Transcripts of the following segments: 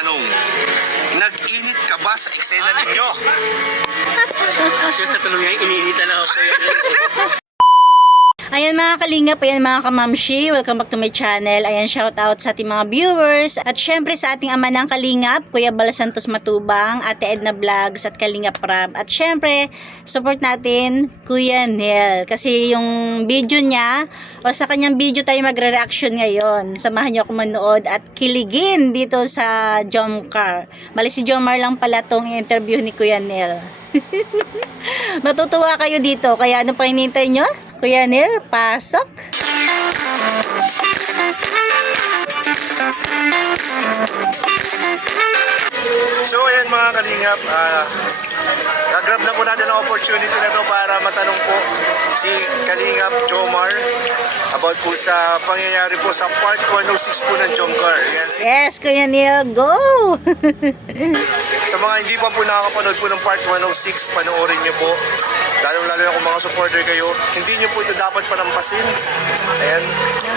tanong. Nag-init ka ba sa eksena ninyo? Siya sa tanong niya, iniinitan ako po yun. Ayan mga kalingap, ayan mga kamamshi, welcome back to my channel. Ayan, shout out sa ating mga viewers. At syempre sa ating ama ng kalingap, Kuya Bal Santos Matubang, Ate Edna Vlogs at Kalingap Rab. At syempre, support natin Kuya Nel. Kasi yung video niya, o sa kanyang video tayo magre-reaction ngayon. Samahan niyo ako manood at kiligin dito sa Jomcar. Bali si Jomar lang pala tong interview ni Kuya Nel. Matutuwa kayo dito, kaya ano pa hinihintay nyo? Kuya Nel, pasok! So ayan mga kalingap, gagrab na po natin ang opportunity na to para matanong po si Kalingap Jomar about po sa pangyayari po sa part 106 po ng Jomcar. Ayan. Yes, Kuya Nel, go! Sa mga hindi pa po nakakapanood po ng part 106, panoorin nyo po. Lalo-lalo na kung mga supporter kayo, hindi nyo po ito dapat palampasin. Ayan.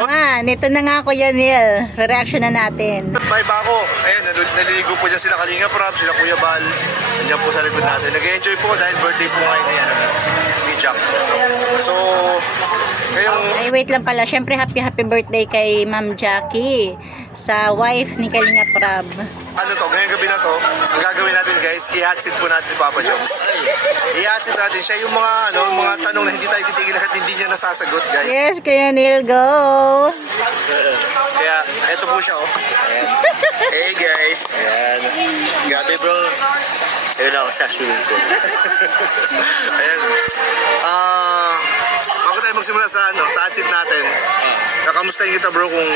Man, ito na nga Kuya Nel, re-reaction na natin. Bye ba ako? Ayan, naliligo po dyan sila Kalingap Rab, sila Kuya Bal. Nandiyan po sa likod natin. Nag-enjoy po dahil birthday po ngayon ni Jack. So, kayong... Ay, wait lang pala. Siyempre, happy birthday kay Ma'am Jackie sa wife ni Kalingap Rab. Ano to, ngayong gabi na to, ang gagawin natin guys, i-hatsit po natin si Papa Jones. I-hatsit natin siya yung mga tanong na hindi tayo titigil at hindi niya nasasagot guys. Yes, Kuya Nel, go! Kaya, eto po siya oh. Ayan. Hey guys. Ayan. Grabe bro. Ayun ako sa swimming pool. Ayan. Bago tayo magsimula sa hatsit natin, kakamustahin kita bro kung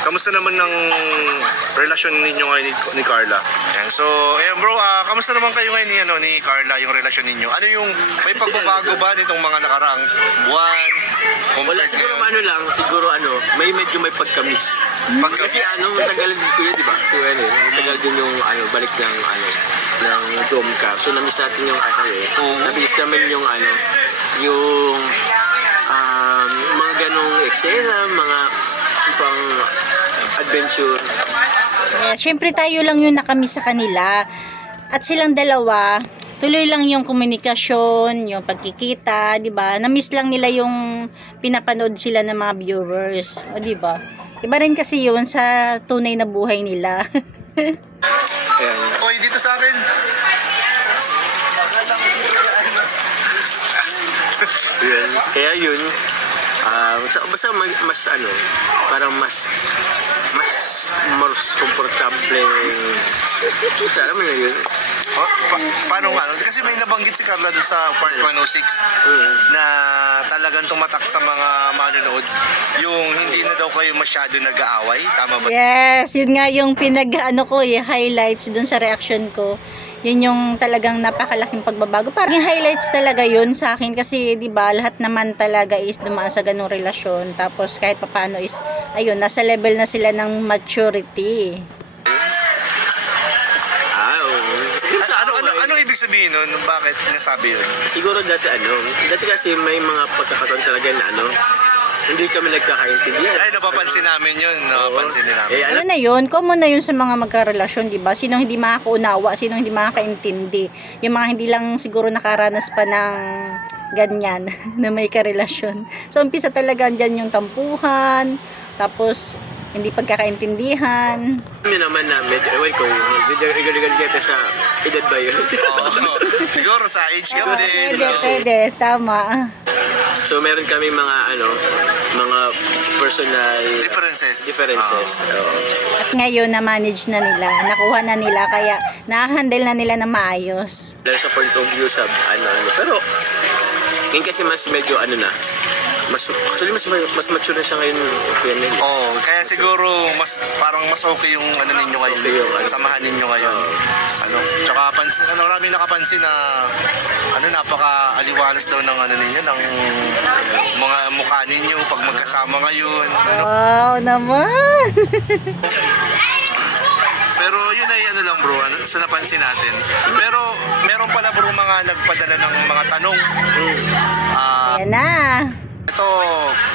kamusta naman ng relasyon ninyo ngayon ni Carla? Ayan, so, ayan bro, kamusta naman kayo ngayon ni Carla, yung relasyon ninyo? Ano yung, may pagbabago ba nitong mga nakaraang buwan? Wala, siguro may medyo may pagkamis. Kasi matagal din ko yun, di ba? Matagal din yung balik ng Jomcar. So, namiss natin yung namiss namin yung mga ganong eksena, mga pang adventure. Yeah, syempre tayo lang yung nakamiss sa kanila. At silang dalawa, tuloy lang yung komunikasyon, yung pagkikita, 'di ba? Na-miss lang nila yung pinapanood sila ng mga viewers, o 'di ba? Iba rin kasi 'yun sa tunay na buhay nila. Ayan. Oy, dito sa akin. Yun. Kaya yun, basta mas parang mas comfortable. Basta alam mo na yun. Paano nga? Kasi may nabanggit si Carla doon sa part 106 na talagang tumatak sa mga manonood yung hindi na daw kayo masyado nag-aaway. Tama ba? Yes, yun nga yung highlights dun sa reaction ko. Yun yung talagang napakalaking pagbabago. Parang yung highlights talaga yun sa akin kasi 'di ba lahat naman talaga is dumaan sa ganung relasyon. Tapos kahit papaano is ayun, nasa level na sila ng maturity. Ano ibig sabihin nun? Bakit nasabi yun? Siguro dati kasi may mga pagkakataon talaga na hindi kami nagkakaintindihan. Ay, napapansin namin yun. Napapansin din namin. Ano na yun? Common na yun sa mga magkarelasyon, di ba? Sino hindi makakaunawa, sino hindi makakaintindi. Yung mga hindi lang siguro nakaranas pa ng ganyan na may karelasyon. So, umpisa talaga dyan yung tampuhan, tapos hindi pagkakaintindihan. Ano naman na medyo, ewan ko, legal kita sa edad ba yun? Siguro sa age gap din. Pwede, tama. So meron kami mga personal Differences. Oo. At ngayon, na-manage na nila, nakuha na nila, kaya na-handle na nila na maayos. Dahil sa point of view sa pero ngayon kasi mas medyo actually mas mature na siya ngayon. Kaya siguro parang mas okay yung ninyo ngayon. Okay yung samahan ninyo ngayon. Tsaka maraming nakapansin na napaka-aliwalas daw ng ninyo, ng mga mukha ninyo pag magkasama ngayon. Wow naman! Pero yun ay lang bro, sa napansin natin. Pero meron pala bro mga nagpadala ng mga tanong. Ayan na! Ito,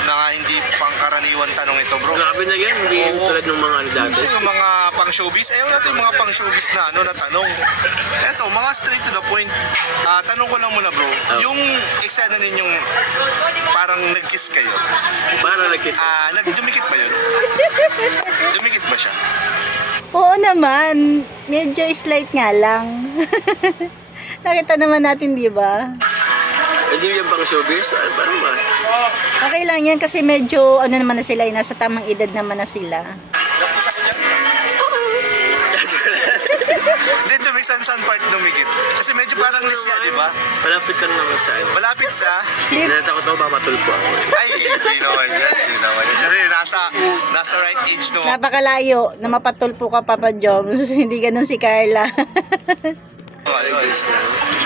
mga hindi pangkaraniwan tanong ito, bro. Grabe na yan, hindi yung Oo. tulad ng mga ano dati. Yung mga pang-showbiz, ayaw natin yung mga pang-showbiz na ano na tanong. Eto, mga straight to the point. Tanong ko lang muna, bro. Yung eksena ninyong parang nag-kiss kayo. Para nagkis. Dumikit ba yun? Dumikit ba siya? Oo naman. Medyo slight nga lang. Nakita naman natin, di ba? Hindi yung pang showbiz. Paano ba? Okay lang yan kasi medyo ano naman na sila, nasa tamang edad naman na sila. Hindi, saan part dumikit? Kasi medyo parang lisya, di ba? Malapit lang naman sa ano. Malapit sa... Natakot ako mamatulpo ako. Ay, hindi naman yan. Hindi naman yan. Kasi nasa right age no. Napakalayo na mapatulpo ka, Papa Joms. Hindi ganun si Carla.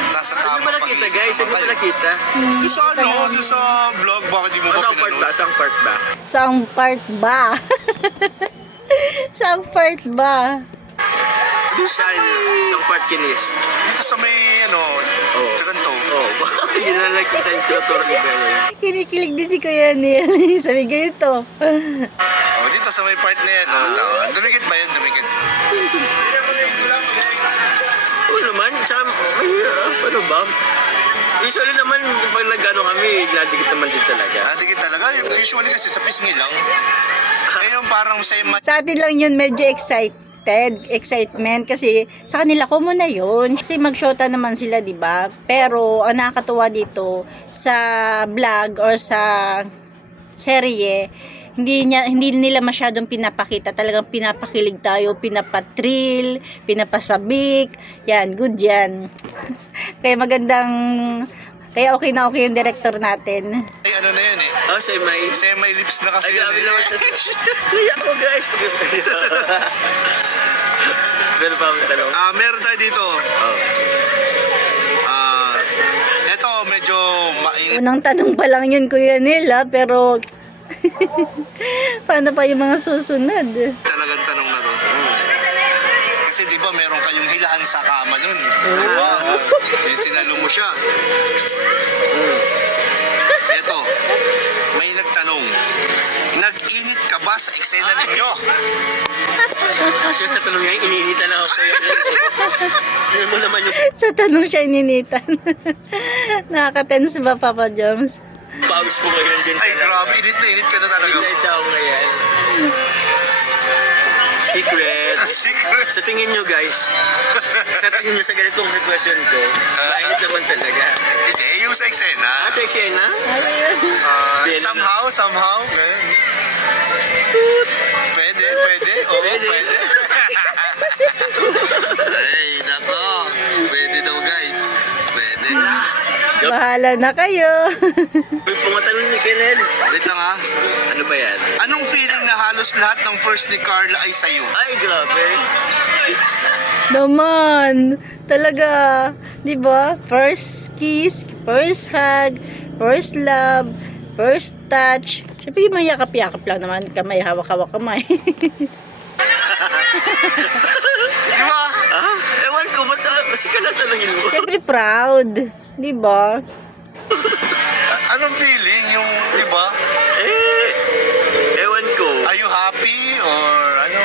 Nasa Hindi tamang ba nakita guys? Hindi ba nakita? Doon sa ano, doon sa vlog, bakit di mo ba Saan part ba? pinanood? Saan part ba? Saang part ba? Saang part ba? Saan part kinis? Dito sa may ano, Oo. sa ganito. Oo. Hindi na nakita yung trotor ni Gaya. Kinikilig din si Kuya Neil. Sabi ganito. Oh, dito sa may part na yan. Dumikit ba yun? Dumikit. Oo naman. Ano ba? Usually naman, pag nag-ano kami, nadikit naman din talaga. Dikit talaga. Usually kasi sa pisngi lang. Ngayon parang sa Sa atin lang yun medyo excitement kasi sa kanila common na yun kasi magshota naman sila, di ba? Pero ang nakakatuwa dito sa vlog or sa serye, hindi nila masyadong pinapakita, talagang pinapakilig tayo, pinapatrill, pinapasabik. Yan, good yan. Kaya okay na okay yung director natin. ay ano na yun eh. Oh, Semi lips na kasi Ay, grabe yun naman. eh. Kaya ako guys. Pero pa ang tanong. Meron tayo dito. Oh. Eto, medyo mainit. Unang tanong pa lang yun, Kuya Neil, pero paano pa yung mga susunod? Talagang tanong na to. Kasi di ba meron kayong hilahan sa kama nun. Di ba? Sinalo mo siya. Eto, may nagtanong. Nag-init ka ba sa eksena ninyo? Siya sa tanong niya, iniinitan ako kayo. Ano mo naman yung Sa tanong siya ininitan. Nakaka-tense ba, Papa Joms? pawis mo ngayon din. Ay, grabe. Init na init ka na talaga. Init ako ngayon. Secret. Secret. Sa tingin nyo guys, sa tingin nyo sa ganitong sitwasyon ko, mainit naman talaga. Hindi, yung sa eksena. Sa eksena? Somehow. Ganun. Pwede. Oo, Pwede. pwede. Ay, nako. Pwede daw, guys. Pwede. Bahala na kayo. May pumatanong ni Kenneth. Wait lang ha. Ano ba yan? Anong feeling na halos lahat ng first ni Carla ay sa'yo? Ay, grabe. Naman. Talaga. Di ba? First kiss, first hug, first love, first touch. Siyempre, may yakap-yakap lang naman. Kamay, hawak-hawak kamay. Di ba? Ah? Ewan ko, ba't kasi ka na tanongin mo? Siyempre, proud. Di ba? Anong feeling yung, di ba? Ewan ko. Are you happy or ano?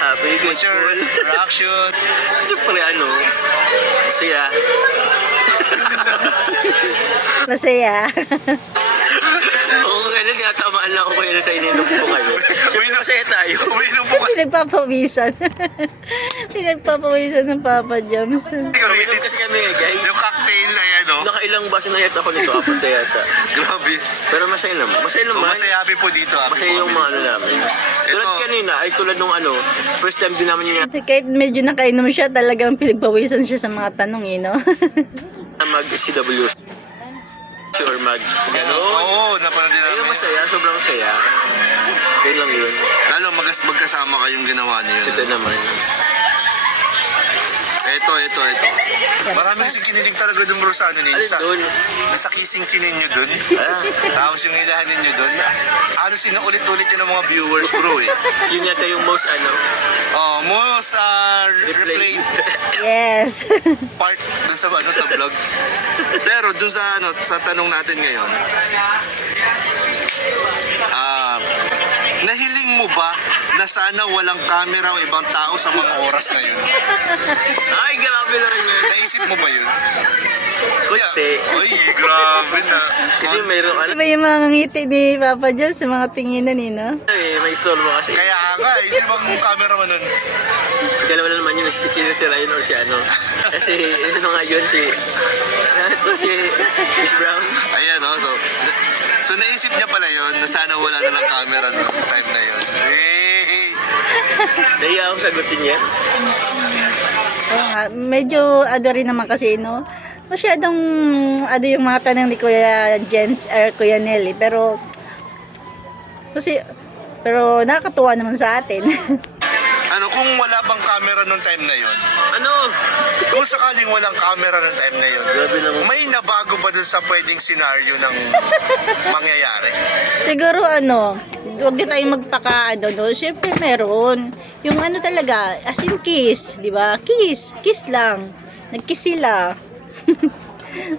Happy, What's your grateful. reaction? Siyempre, masaya. Masaya. Oo, ganun, tinatamaan lang ako kayo sa ininom ko kayo. Siyempre, masaya tayo. Uminom po kasi. Pinagpapawisan. Pinagpapawisan ng Papa Joms. Uminom kasi kami, guys. Yung cocktail ay ano. Nakailang baso na yata ako nito, apat na yata. Grabe. Pero masaya naman. Masaya naman. Masaya happy po dito. Masaya yung mga ano namin. Tulad kanina, ay tulad nung first time din namin yung Kahit medyo nakainom siya, talagang pinagpawisan siya sa mga tanong, no? mag-CWC or gano'n. Oo, napanood din Ayun, namin. masaya, sobrang saya. Yun lang yun. Lalo magkasama kayong ginawa niyo. Ito naman. Ito. Marami kasi kinilig talaga dun bro sa ano ninyo. Alin doon? Sa kissing scene ninyo dun. Ah, Tapos yung hilahan ninyo dun. Sinuulit-ulit yun ng mga viewers bro eh. yun yata yung most Most replayed Yes. part dun sa vlog. Pero dun sa tanong natin ngayon, nahiling mo ba na sana walang camera o ibang tao sa mga oras na yun? Ay, grabe naman yun. Naisip mo ba yun? Kunti. Ay, grabe na. Kasi mayroong ano, Ano ba yung mga ngiti ni Papa Joms sa mga tinginan eh, no? may istorbo kasi. Kaya nga, isip mo mong camera mo nun. Dalawa na naman yun, si Ryan or si ano. Kasi ano nga yun, si Miss Brown. Ayan, oh, so naisip niya pala yun na sana wala na ng camera noong time na yun. Hey! Nahiya akong sagutin yan. Oo nga, medyo rin naman kasi, no? Masyadong yung mga tanong ni Kuya Jens or Kuya Nelly. Pero nakakatuwa naman sa atin. Ano, kung wala bang camera noong time na yun? Ano? Kung sakaling walang camera noong time na yun, Grabe naman. may nabago ba dun sa pwedeng senaryo ng mangyayari? Siguro huwag na tayong magpaka no. Siyempre meron. Yung talaga, as in kiss, di ba? Kiss lang. Nag-kiss sila.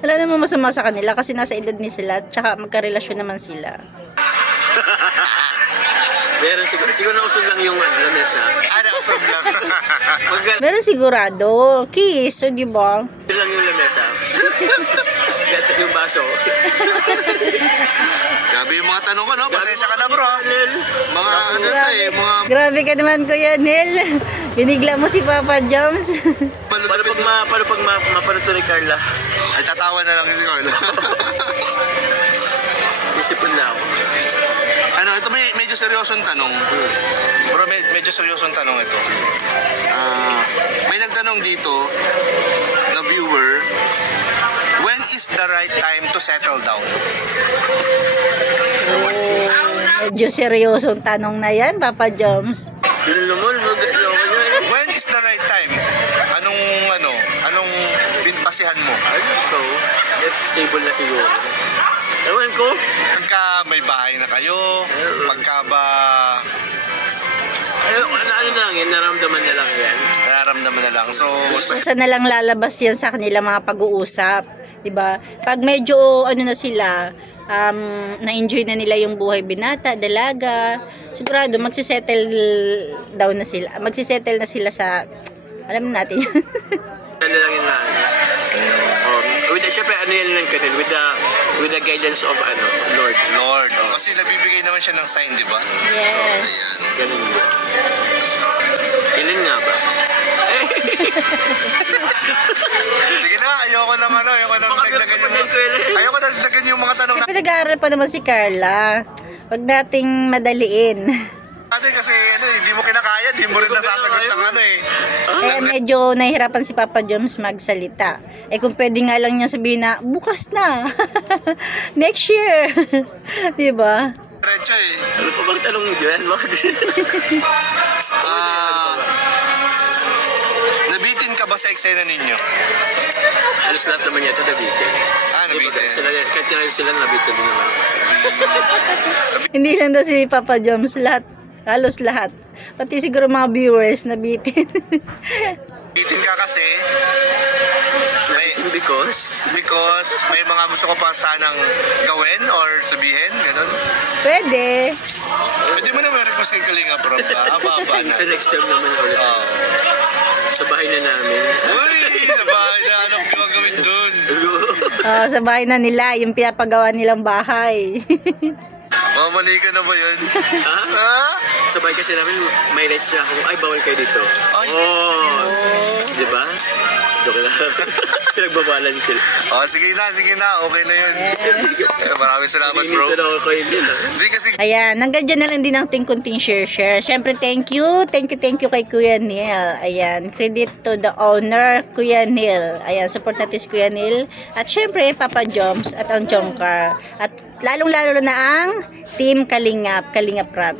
Wala namang masama sa kanila kasi nasa edad ni sila, tsaka magkarelasyon naman sila. Meron siguro na usog lang yung lamesa. Ano, usog lang. Meron sigurado. Kiss, di ba? Yun lang yung lamesa. Gatot yung baso. Grabe yung mga tanong ko, no? Pasensya ka na, bro. Mga mga Grabe ka naman, Kuya Nel. Binigla mo si Papa Joms. Paano pag mapanood to ni Carla? Ay, tatawa na lang si Carla. Isipon na ako. Ito medyo seryosong tanong. Bro, medyo seryosong tanong ito. May nagtanong dito na viewer, when is the right time to settle down? Medyo seryosong tanong na yan, Papa Joms. Yun naman, When is the right time? Anong basihan mo? ito, stable na siguro. Ewan ko. Pagka may bahay na kayo, pagka ba Ano lang yan, naramdaman na lang yan. nararamdaman na lang. So, Saan na lang lalabas yan sa kanila mga pag-uusap, 'di ba? Pag medyo na sila, na-enjoy na nila yung buhay binata, dalaga, sigurado magsisettle down na sila. Magsisettle na sila sa alam natin. Ano lang yun na. Siyempre, yan lang kanil, with the guidance of Lord. Lord, kasi nabibigay naman siya ng sign, di ba? Yes. Ganun yun. Kailan nga ba? Sige na, ayoko nang dagdagan yung mga tanong Pinag-aaral pa naman si Carla. Huwag nating madaliin. natin kasi hindi mo kinakaya, hindi mo rin nasasagot ng Medyo nahihirapan si Papa Joms magsalita. Kung pwede nga lang niya sabihin na, bukas na. Next year. Diba? Diretso eh. Ano pa bang tanong dyan? Nabitin ka ba sa eksena ninyo? Halos lahat naman yata nabitin. Nabitin. Kahit nga sila nabitin din naman. Hindi lang daw si Papa Joms, halos lahat. Pati siguro mga viewers nabitin. Bitin ka kasi Because may mga gusto ko pa sanang gawin or sabihin, ganun. Pwede. Pwede mo naman request kay Kalinga, bro. Aba na. sa next time naman ulit. Sa bahay na namin. Uy, sa bahay na. Anong gagawin dun? Sa bahay na nila, yung pinapagawa nilang bahay. Mamali ka na ba yun? Ha? Sa bahay kasi namin, may rights na ako. Ay, bawal kayo dito. Ay. Di ba? Joke lang. Pinagbabalan sila. Sige na. Okay na yun. Maraming salamat, bro. Hindi ako kayo din, ha? Hindi kasi Ayan, hanggang dyan na lang din ang kunting share. Siyempre, thank you kay Kuya Neil. Ayan, credit to the owner, Kuya Neil. Ayan, support natin si Kuya Neil. At siyempre, Papa Joms at ang Jomcar. At lalong-lalo na ang Team Kalingap Rab.